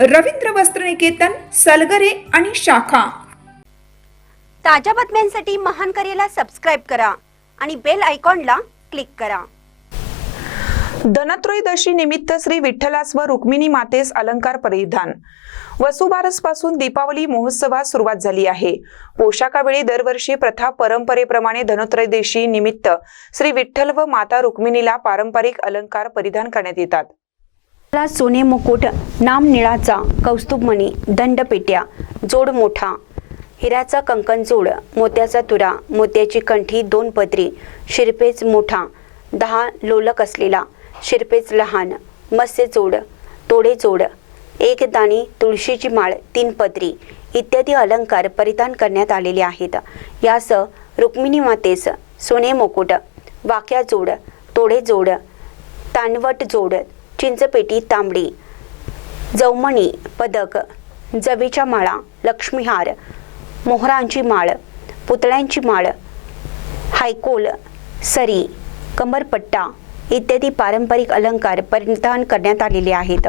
रवींद्र वस्त्रनिकेतन सलगरे आणि शाखा. ताज्या बातम्यांसाठी महान करेला सबस्क्राईब करा आणि बेल आयकॉनला क्लिक करा. धनत्रयोदशी निमित्त श्री विठ्ठलास व रुक्मिणी मातेस अलंकार परिधान. वसुबारसपासून दीपावली महोत्सवास सुरुवात झाली आहे. पोशाखावेळी दरवर्षी प्रथा परंपरेप्रमाणे धनत्रयोदशी निमित्त श्री विठ्ठल व माता रुक्मिणीला पारंपरिक अलंकार परिधान करण्यात येतात. सोने मुकुट नाम निळाचा कौस्तुभमणी दंडपेट्या जोड मोठा हिऱ्याचा कंकण जोड मोत्याचा तुरा मोत्याची कंठी दोन पदरी शिरपेच मोठा दहा लोलक असलेला शिरपेच लहान मत्स्य जोड तोडे जोड एक दाणी तुळशीची माळ तीन पदरी इत्यादी अलंकार परिधान करण्यात आलेले आहेत. यासह रुक्मिणी मातेस सोने मुकुट वाक्या जोड तोडे जोड तानवट जोड चिंचपेटी तांबडी जवमणी पदक जवीच्या माळा लक्ष्मीहार मोहरांची माळ पुतळ्यांची माळ हायकोल सरी कमरपट्टा इत्यादी पारंपरिक अलंकार परिधान करण्यात आलेले आहेत.